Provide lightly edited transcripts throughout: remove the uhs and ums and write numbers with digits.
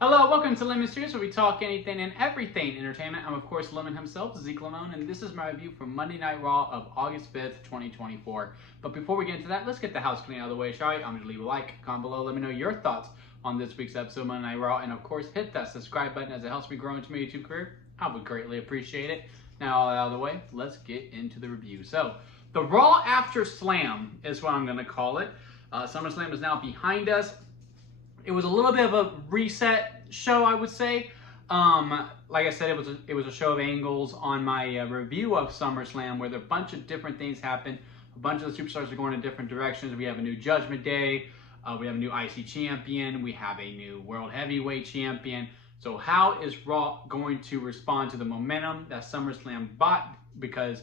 Hello, welcome to Lemon Series, where we talk anything and everything entertainment. I'm, of course, Lemon himself, Zeke Lemon, and this is my review for Monday Night Raw of August 5th, 2024. But before we get into that, let's get the house cleaning out of the way, shall we? I'm going to leave a like, comment below, let me know your thoughts on this week's episode of Monday Night Raw, and of course, hit that subscribe button as it helps me grow into my YouTube career. I would greatly appreciate it. Now, all out of the way, let's get into the review. So, the Raw After Slam is what I'm going to call it. SummerSlam is now behind us. It was a little bit of a reset show, I would say. Like I said, it was a show of angles on my review of SummerSlam, where there a bunch of different things happened. A bunch of the superstars are going in different directions. We have a new Judgment Day. We have a new IC champion. We have a new World Heavyweight champion. So how is Raw going to respond to the momentum that SummerSlam brought? Because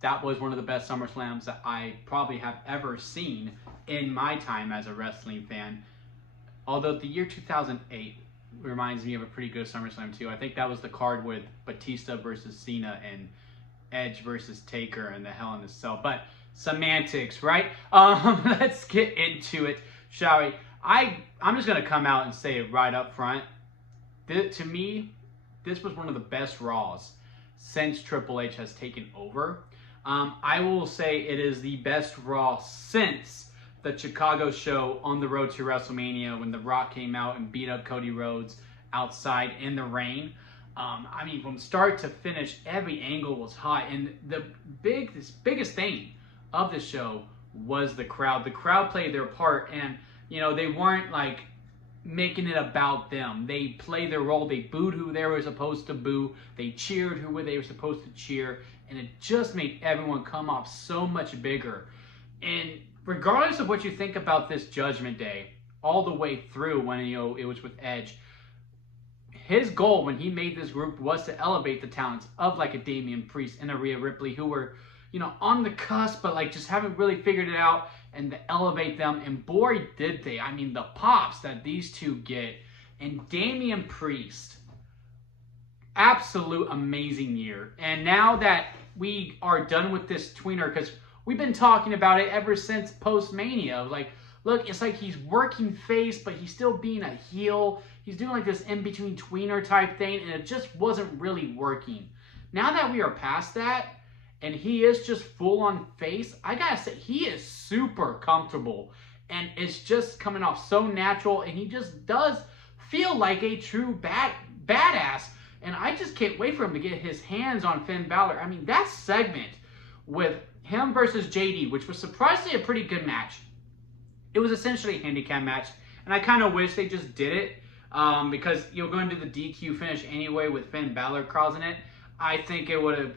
that was one of the best SummerSlams that I probably have ever seen in my time as a wrestling fan. Although the year 2008 reminds me of a pretty good SummerSlam too. I think that was the card with Batista versus Cena and Edge versus Taker and the Hell in a Cell. But semantics, right? Let's get into it, shall we? I'm just going to come out and say it right up front. To me, this was one of the best Raws since Triple H has taken over. I will say it is the best Raw since the Chicago show on the road to WrestleMania, when The Rock came out and beat up Cody Rhodes outside in the rain. I mean, from start to finish, every angle was hot. And the biggest thing of the show was the crowd. The crowd played their part, and you know, they weren't like making it about them. They played their role. They booed who they were supposed to boo. They cheered who they were supposed to cheer, and it just made everyone come off so much bigger. And regardless of what you think about this Judgment Day, all the way through when it was with Edge, his goal when he made this group was to elevate the talents of like a Damien Priest and a Rhea Ripley, who were, on the cusp, but like just haven't really figured it out, and to elevate them. And boy, did they. I mean, the pops that these two get. And Damien Priest, absolute amazing year. And now that we are done with this tweener, because we've been talking about it ever since post-Mania. Like, look, it's like he's working face, but he's still being a heel. He's doing like this in-between tweener type thing, and it just wasn't really working. Now that we are past that, and he is just full-on face, I gotta say, he is super comfortable. And it's just coming off so natural, and he just does feel like a true badass. And I just can't wait for him to get his hands on Finn Balor. I mean, that segment with him versus JD, which was surprisingly a pretty good match. It was essentially a handicap match, and I kind of wish they just did it because you're going to the DQ finish anyway with Finn Balor causing it. I think it would have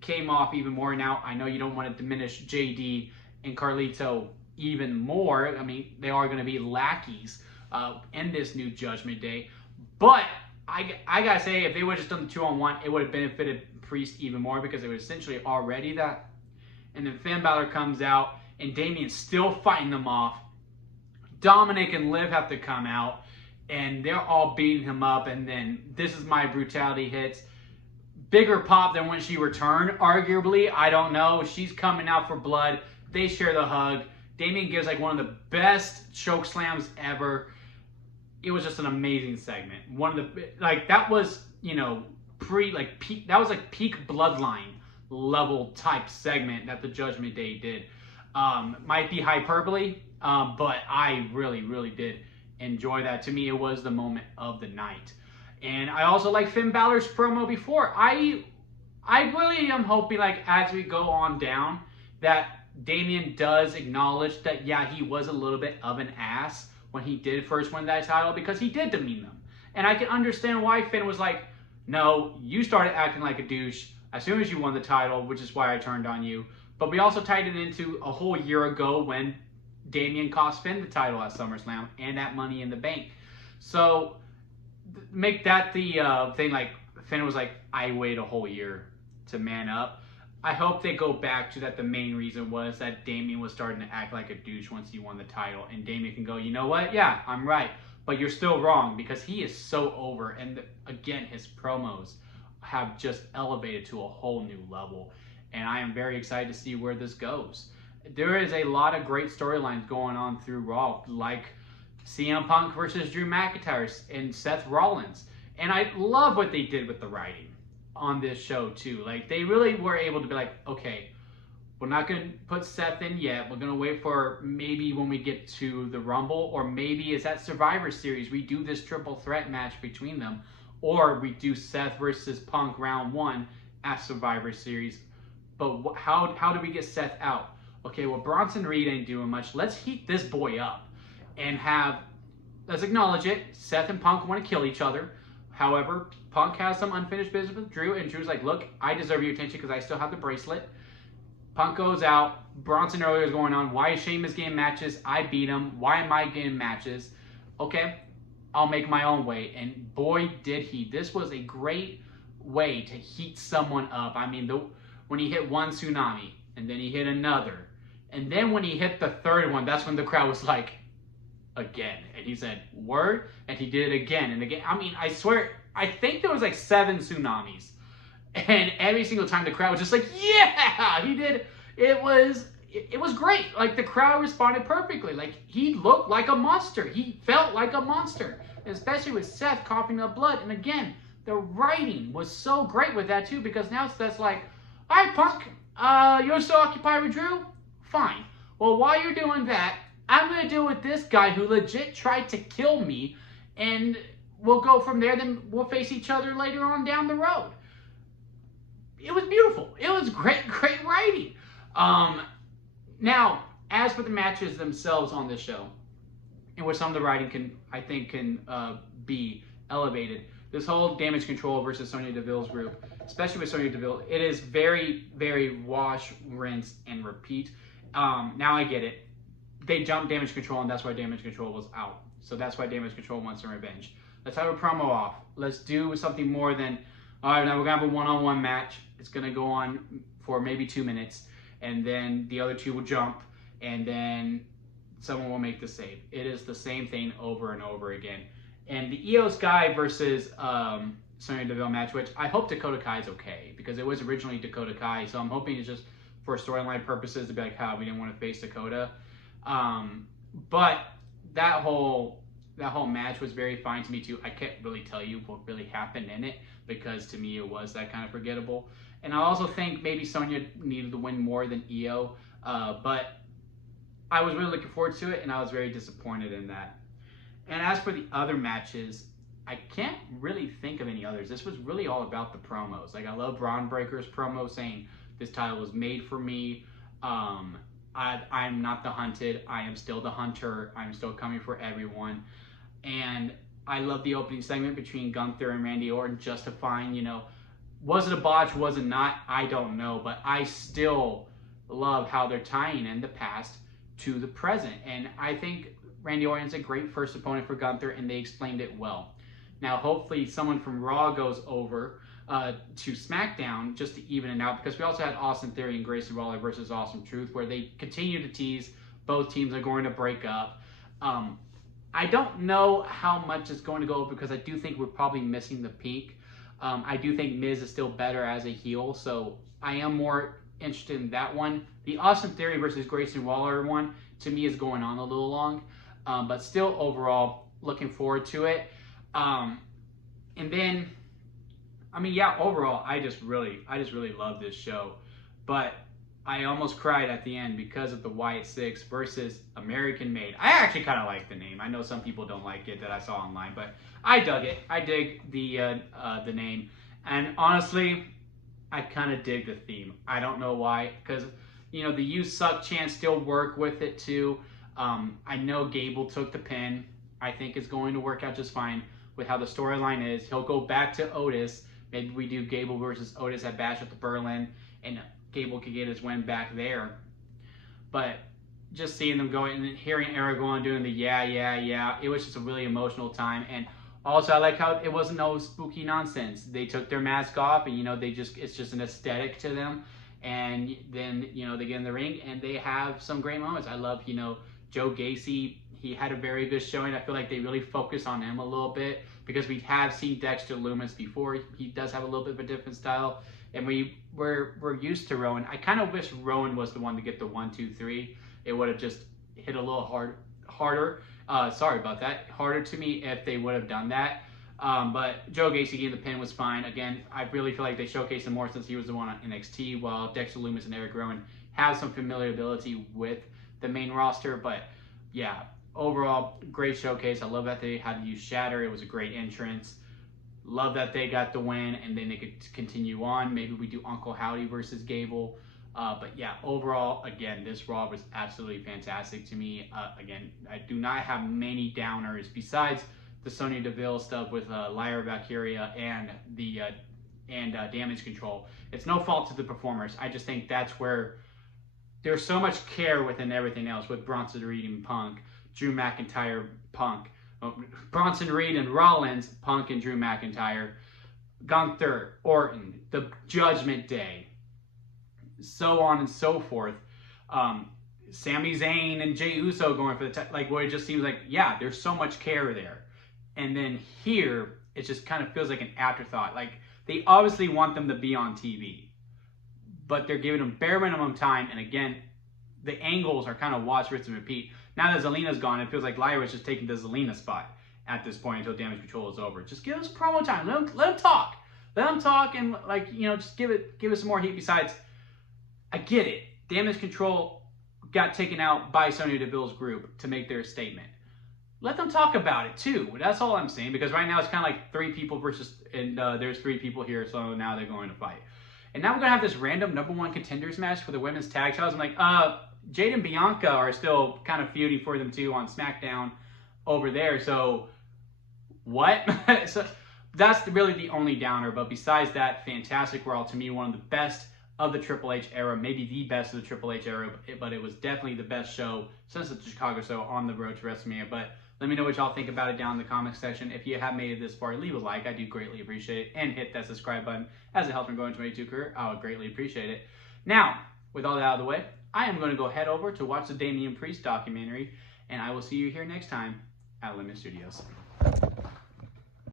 came off even more. Now, I know you don't want to diminish JD and Carlito even more. I mean, they are going to be lackeys in this new Judgment Day. But I got to say, if they would have just done the 2-on-1, it would have benefited Priest even more, because it was essentially already that. And then Finn Balor comes out, and Damien's still fighting them off. Dominic and Liv have to come out, and they're all beating him up. And then This Is My Brutality hits. Bigger pop than when she returned, arguably. I don't know. She's coming out for blood. They share the hug. Damien gives like one of the best choke slams ever. It was just an amazing segment. One of the, like, that was, peak, that was like peak Bloodline level type segment that the Judgment Day did. Might be hyperbole, but I really, really did enjoy that. To me, it was the moment of the night. And I also like Finn Balor's promo before. I really am hoping, like, as we go on down, that Damien does acknowledge that, yeah, he was a little bit of an ass when he did first win that title, because he did demean them. And I can understand why Finn was like, no, you started acting like a douche as soon as you won the title, which is why I turned on you. But we also tied it into a whole year ago when Damien cost Finn the title at SummerSlam and that Money in the Bank. So make that the thing, like Finn was like, I waited a whole year to man up. I hope they go back to that. The main reason was that Damien was starting to act like a douche once he won the title. And Damien can go, you know what? Yeah, I'm right. But you're still wrong, because he is so over. And again, his promos have just elevated to a whole new level. And I am very excited to see where this goes. There is a lot of great storylines going on through Raw, like CM Punk versus Drew McIntyre and Seth Rollins. And I love what they did with the writing on this show too. Like, they really were able to be like, okay, we're not going to put Seth in yet. We're going to wait for maybe when we get to the Rumble, or maybe it's at Survivor Series, we do this triple threat match between them, or we do Seth versus Punk round 1 at Survivor Series. But how do we get Seth out? Okay, well, Bronson Reed ain't doing much. Let's heat this boy up and let's acknowledge it. Seth and Punk want to kill each other. However, Punk has some unfinished business with Drew, and Drew's like, look, I deserve your attention because I still have the bracelet. Punk goes out. Bronson earlier is going on. Why is Sheamus getting matches? I beat him. Why am I getting matches? Okay, I'll make my own way. And boy, did he. This was a great way to heat someone up. I mean, when he hit one tsunami, and then he hit another, and then when he hit the third one, that's when the crowd was like, again. And he said, word, and he did it again and again. I mean, I swear, I think there was like 7 tsunamis. And every single time the crowd was just like, yeah, he did. It was great. Like, the crowd responded perfectly. Like, he looked like a monster. He felt like a monster, especially with Seth coughing up blood. And again, the writing was so great with that too, because now Seth's like, all right, Punk, you're still occupied with Drew? Fine. Well, while you're doing that, I'm going to deal with this guy who legit tried to kill me, and we'll go from there. Then we'll face each other later on down the road. It was beautiful. It was great writing. Now, as for the matches themselves on this show, in which some of the writing can be elevated, this whole Damage Control versus Sonya Deville's group, especially with Sonya Deville, it is very, very wash, rinse, and repeat. Now I get it. They jumped Damage Control, and that's why Damage Control was out. So that's why Damage Control wants some revenge. Let's have a promo off. Let's do something more than, all right, now we're going to have a one-on-one match. It's going to go on for maybe 2 minutes, and then the other 2 will jump, and then someone will make the save. It is the same thing over and over again. And the Io Sky versus Sonya Deville match, which I hope Dakota Kai is okay, because it was originally Dakota Kai, so I'm hoping it's just for storyline purposes to be like, how we didn't want to face Dakota. But that whole match was very fine to me too. I can't really tell you what really happened in it, because to me it was that kind of forgettable. And I also think maybe Sonya needed to win more than Io, but I was really looking forward to it, and I was very disappointed in that. And as for the other matches, I can't really think of any others. This was really all about the promos. Like, I love Braun Breaker's promo saying, this title was made for me. I'm not the hunted. I am still the hunter. I'm still coming for everyone. And I love the opening segment between Gunther and Randy Orton justifying, was it a botch, was it not? I don't know. But I still love how they're tying in the past to the present. And I think Randy Orton's a great first opponent for Gunther, and they explained it well. Now, hopefully someone from Raw goes over to SmackDown just to even it out, because we also had Austin Theory and Grayson Waller versus Awesome Truth, where they continue to tease both teams are going to break up. I don't know how much it's going to go, because I do think we're probably missing the peak. I do think Miz is still better as a heel, so I am more interested in that one. The Austin Theory versus Grayson Waller one, to me, is going on a little long, but still overall looking forward to it. And then, I mean, yeah, overall, I just really love this show. But I almost cried at the end because of the Wyatt Six versus American Made. I actually kind of like the name. I know some people don't like it that I saw online, but I dug it. I dig the name. And honestly, I kind of dig the theme. I don't know why, because, the "You Suck" chant still work with it too. I know Gable took the pin. I think it's going to work out just fine with how the storyline is. He'll go back to Otis. Maybe we do Gable versus Otis at Bash at the Berlin, and Gable could get his win back there. But just seeing them going and hearing Aragorn doing the yeah, it was just a really emotional time. And also, I like how it wasn't no spooky nonsense. They took their mask off, and it's just an aesthetic to them. And then they get in the ring and they have some great moments. I love Joe Gacy. He had a very good showing. I feel like they really focus on him a little bit, because we have seen Dexter Lumis before. He does have a little bit of a different style, and we're used to Rowan. I kind of wish Rowan was the one to get the 1, 2, 3. It would have just hit a little harder. Sorry about that. Harder to me if they would have done that. But Joe Gacy getting the pin was fine. Again, I really feel like they showcased him more since he was the one on NXT, while Dexter Lumis and Eric Rowan have some familiarity with the main roster. But yeah, overall, great showcase. I love that they had to use Shatter. It was a great entrance. Love that they got the win, and then they could continue on. Maybe we do Uncle Howdy versus Gable. But yeah, overall, again, this Raw was absolutely fantastic to me. Again, I do not have many downers besides the Sonya Deville stuff with Lyra Valkyria and the Damage Control. It's no fault to the performers. I just think that's where there's so much care within everything else with Bronson Reed and Punk, Drew McIntyre, Punk, Bronson Reed and Rollins, Punk and Drew McIntyre, Gunther, Orton, the Judgment Day, so on and so forth. Sami Zayn and Jey Uso going for the like, where it just seems like, yeah, there's so much care there. And then here, it just kind of feels like an afterthought. Like, they obviously want them to be on TV, but they're giving them bare minimum time. And again, the angles are kind of watch, rinse, and repeat. Now that Zelina's gone, it feels like Lyra's just taking the Zelina spot at this point until Damage Control is over. Just give us promo time. Let them talk. Let them talk and, like, you know, just give us some more heat. Besides, I get it. Damage Control got taken out by Sonya Deville's group to make their statement. Let them talk about it too. That's all I'm saying, because right now it's kind of like 3 people versus, and there's 3 people here, so now they're going to fight. And now we're going to have this random #1 contenders match for the women's tag titles. I'm like, Jade and Bianca are still kind of feuding for them too on SmackDown over there. So what? So that's really the only downer. But besides that, fantastic Raw. To me, one of the best of the Triple H era, maybe the best of the Triple H era, but it was definitely the best show since the Chicago show on the road to WrestleMania. But let me know what y'all think about it down in the comments section. If you have made it this far, leave a like. I do greatly appreciate it. And hit that subscribe button as it helps me grow into my YouTube career. I would greatly appreciate it. Now, with all that out of the way, I am going to go head over to watch the Damien Priest documentary, and I will see you here next time at Limit Studios.